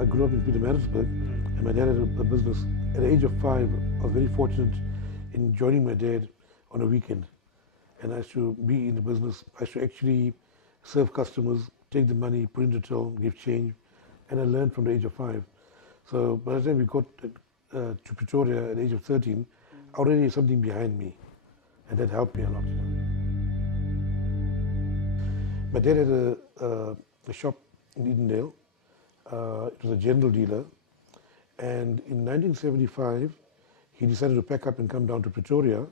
I grew up in Pietermaritzburg, and my dad had a business. At the age of 5, I was very fortunate in joining my dad on a weekend. And I used to be in the business. I used to actually serve customers, take the money, put in the till, give change. And I learned from the age of 5. So by the time we got to Pretoria at the age of 13, I already had something behind me. And that helped me a lot. My dad had a shop in Edendale. It was a general dealer. And in 1975, he decided to pack up and come down to Pretoria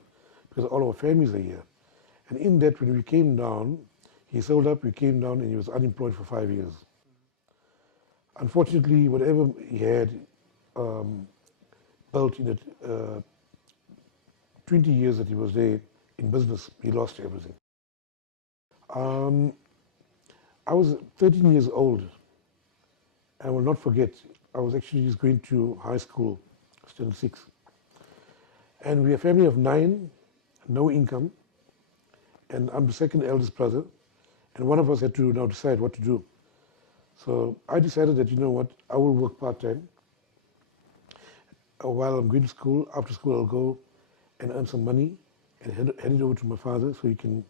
because all our families are here. And in that, when we came down, he sold up, we came down, and he was unemployed for 5 years. Unfortunately, whatever he had built in the 20 years that he was there in business, he lost everything. I was 13 years old. I will not forget, I was actually just going to high school, standard 6. And we are a family of 9, no income. And I'm the second eldest brother. And one of us had to now decide what to do. So I decided that, you know what, I will work part-time. While I'm going to school, after school I'll go and earn some money and hand it over to my father so he can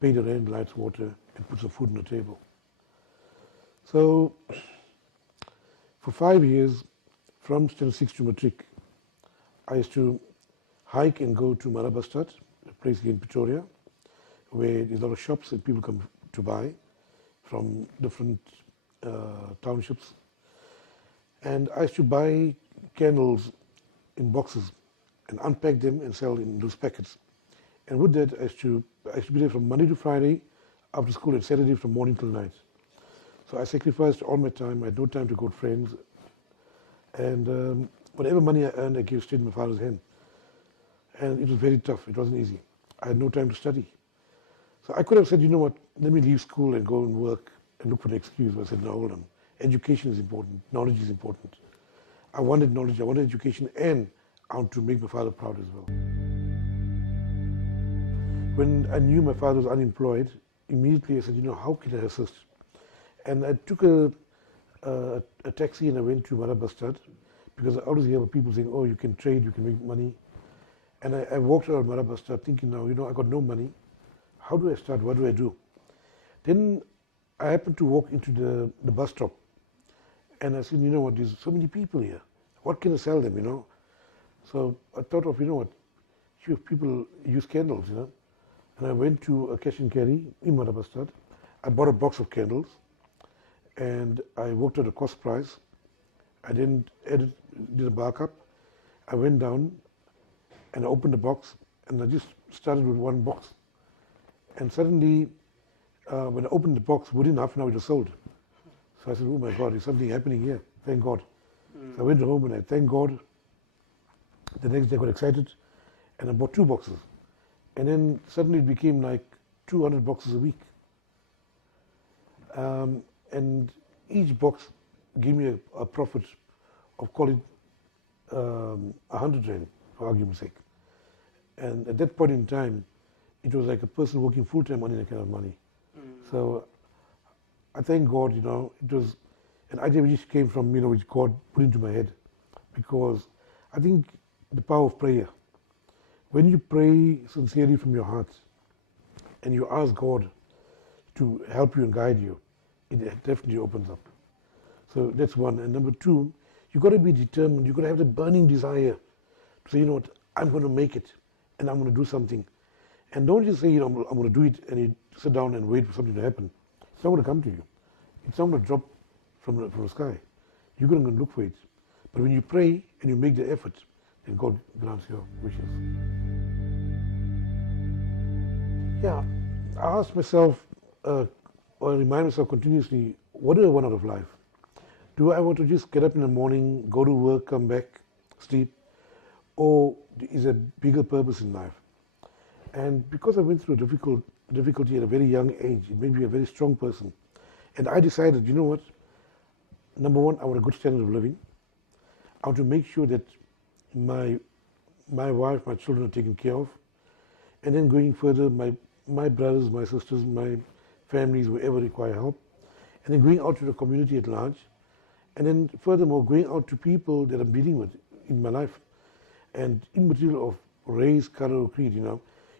pay the rent, lights, water, and put some food on the table. So for 5 years, from standard 6 to matric, I used to hike and go to Marabastad, a place here in Pretoria, where there's a lot of shops and people come to buy from different townships. And I used to buy candles in boxes and unpack them and sell in loose packets. And with that, I used to be there from Monday to Friday, after school, and Saturday from morning till night. So I sacrificed all my time. I had no time to go with friends. And whatever money I earned, I gave straight in my father's hand. And it was very tough. It wasn't easy. I had no time to study. So I could have said, you know what, let me leave school and go and work and look for an excuse. But I said, no, hold on. Education is important. Knowledge is important. I wanted knowledge. I wanted education. And I want to make my father proud as well. When I knew my father was unemployed, immediately I said, you know, how can I assist? And I took a taxi and I went to Marabastad because I always hear people saying, oh, you can trade, you can make money. And I walked around Marabastad thinking, now, you know, I got no money. How do I start? What do I do? Then I happened to walk into the bus stop and I said, you know what, there's so many people here. What can I sell them, you know? So I thought of, you know what, people use candles, you know? And I went to a cash and carry in Marabastad. I bought a box of candles and I worked out a cost price. I then did a markup. I went down and I opened the box and I just started with one box. And suddenly, when I opened the box, within half an hour it was sold. So I said, oh my God, there's something happening here. Thank God. So I went home and I thanked God. The next day I got excited and I bought 2 boxes. And then suddenly it became like 200 boxes a week. And each box gave me a profit of, call it 100 Rand, for argument's sake. And at that point in time, it was like a person working full-time earning that kind of money. So I thank God, you know, it was an idea which came from, you know, which God put into my head. Because I think the power of prayer, when you pray sincerely from your heart and you ask God to help you and guide you, it definitely opens up. So that's one. And number 2, you've got to be determined. You've got to have the burning desire to say, you know what, I'm going to make it and I'm going to do something. And don't just say, you know, I'm going to do it and you sit down and wait for something to happen. It's not going to come to you. It's not going to drop from the sky. You're going to look for it. But when you pray and you make the effort, then God grants your wishes. Yeah, I ask myself, or remind myself continuously, what do I want out of life? Do I want to just get up in the morning, go to work, come back, sleep? Or is there a bigger purpose in life? And because I went through a difficulty at a very young age, it made me a very strong person. And I decided, you know what? Number 1, I want a good standard of living. I want to make sure that my wife, my children are taken care of. And then going further, my brothers, my sisters, my families, whoever require help. And then going out to the community at large And then furthermore, going out to people that I'm dealing with in my life, and immaterial of race, color, or creed,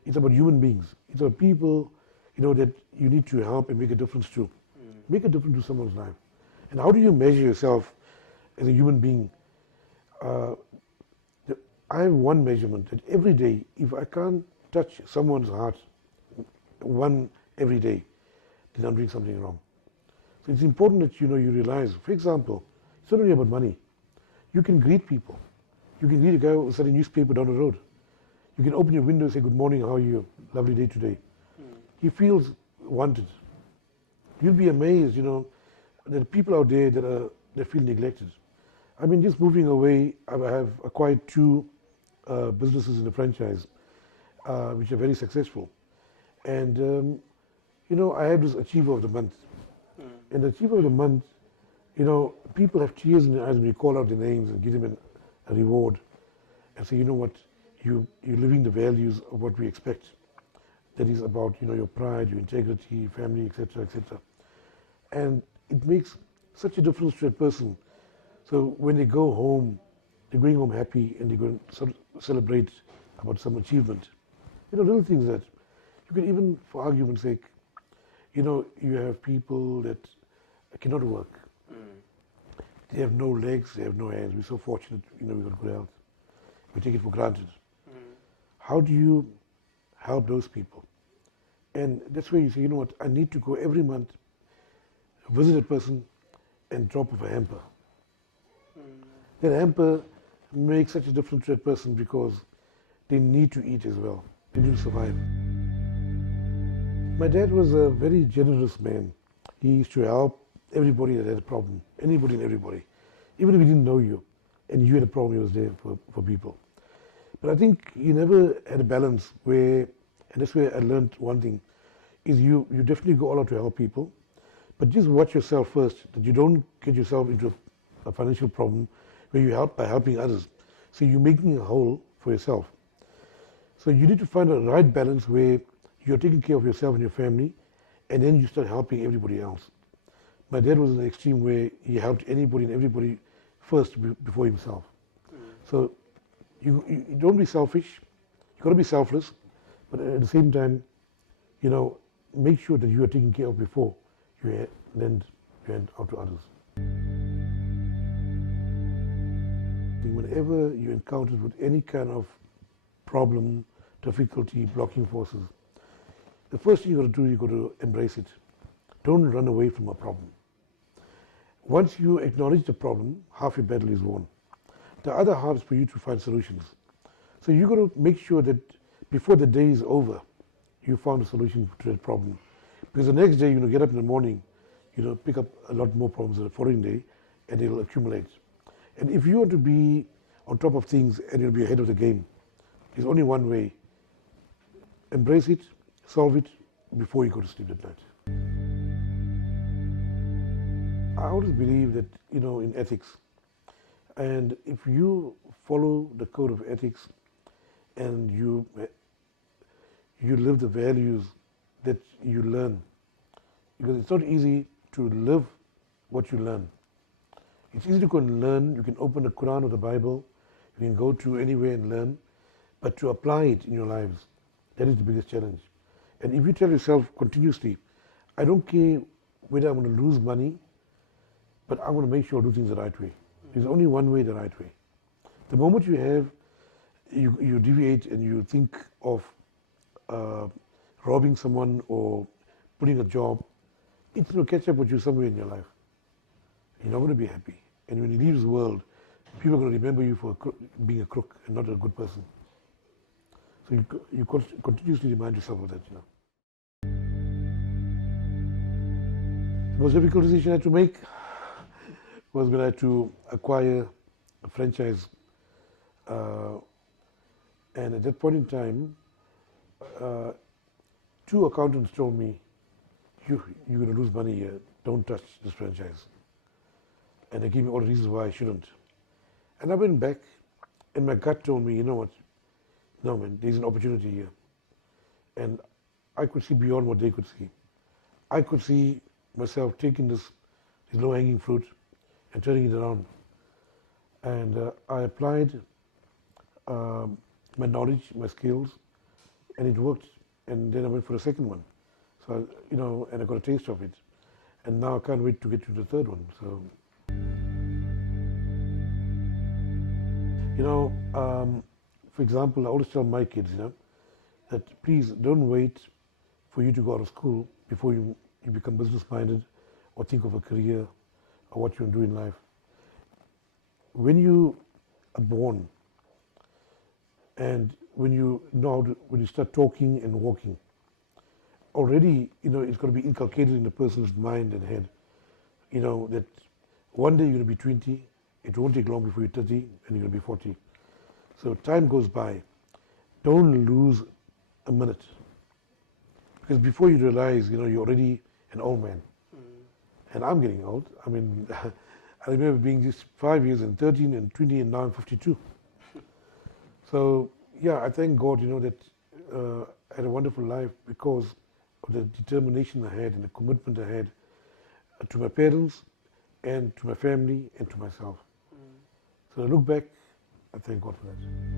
it's about human beings. It's about people, that you need to help and make a difference to. Make a difference to someone's life. And how do you measure yourself as a human being? I have one measurement that every day, if I can't touch someone's heart one every day, then I'm doing something wrong. So it's important that you realize, for example, it's not only about money. You can greet people. You can greet a guy who's selling newspaper down the road. You can open your window and say, good morning, how are you? Lovely day today. He feels wanted. You'll be amazed, there are people out there that feel neglected. I mean, just moving away, I have acquired 2 businesses in the franchise, which are very successful. And, I have this Achiever of the Month. And the Achiever of the Month, people have tears in their eyes when you call out their names and give them a reward and say, you know what, you're living the values of what we expect. That is about, your pride, your integrity, family, etc., etc. And it makes such a difference to a person. So when they go home, they're going home happy and they're going to celebrate about some achievement. Little things that you can, even for argument's sake, you have people that cannot work. They have no legs, they have no hands. We're so fortunate, we've got good health. We take it for granted. How do you help those people? And that's where you say, you know what, I need to go every month, visit a person and drop off a hamper. That hamper makes such a difference to that person because they need to eat as well. They need to survive. My dad was a very generous man. He used to help everybody that had a problem, anybody and everybody. Even if he didn't know you and you had a problem, he was there for people. But I think he never had a balance where, and that's where I learned one thing, is you definitely go all out to help people, but just watch yourself first, that you don't get yourself into a financial problem where you help by helping others. So you're making a hole for yourself. So you need to find a right balance where you're taking care of yourself and your family, and then you start helping everybody else. My dad was in the extreme where he helped anybody and everybody first before himself. So you don't be selfish, you got to be selfless, but at the same time, make sure that you are taken care of before you lend out to others. Whenever you're encountered with any kind of problem, difficulty, blocking forces, the first thing you got to do, you got to embrace it. Don't run away from a problem. Once you acknowledge the problem, half your battle is won. The other half is for you to find solutions. So you got to make sure that before the day is over, you found a solution to that problem. Because the next day, get up in the morning, pick up a lot more problems the following day, and it'll accumulate. And if you want to be on top of things and you'll be ahead of the game, there's only one way. Embrace it, solve it before you go to sleep at night. I always believe that, in ethics, and if you follow the code of ethics and you live the values that you learn, because it's not easy to live what you learn. It's easy to go and learn. You can open the Quran or the Bible, you can go to anywhere and learn, but to apply it in your lives, that is the biggest challenge. And if you tell yourself continuously, I don't care whether I'm going to lose money, but I want to make sure I do things the right way. There's only one way, the right way. The moment you deviate and you think of robbing someone or putting a job, it's going to catch up with you somewhere in your life. You're not going to be happy. And when you leave this world, people are going to remember you for being a crook and not a good person. So you continuously remind yourself of that. The most difficult decision I had to make was when I had to acquire a franchise. And at that point in time, 2 accountants told me, you're going to lose money here, don't touch this franchise. And they gave me all the reasons why I shouldn't. And I went back, and my gut told me, you know what, no man, there's an opportunity here. And I could see beyond what they could see. I could see myself taking this low-hanging fruit and turning it around. And I applied my knowledge, my skills, and it worked. And then I went for a second one. So, and I got a taste of it. And now I can't wait to get to the third one. So, for example, I always tell my kids, that please don't wait for you to go out of school before you become business-minded or think of a career or what you want to do in life. When you are born and when you start talking and walking, already, it's going to be inculcated in the person's mind and head, that one day you're going to be 20, it won't take long before you're 30, and you're going to be 40. So time goes by. Don't lose a minute. Because before you realize, you're already an old man. And I'm getting old. I mean, I remember being just 5 years and 13 and 20, and now I'm 52. So, yeah, I thank God, that I had a wonderful life because of the determination I had and the commitment I had to my parents and to my family and to myself. So I look back, I thank God for that.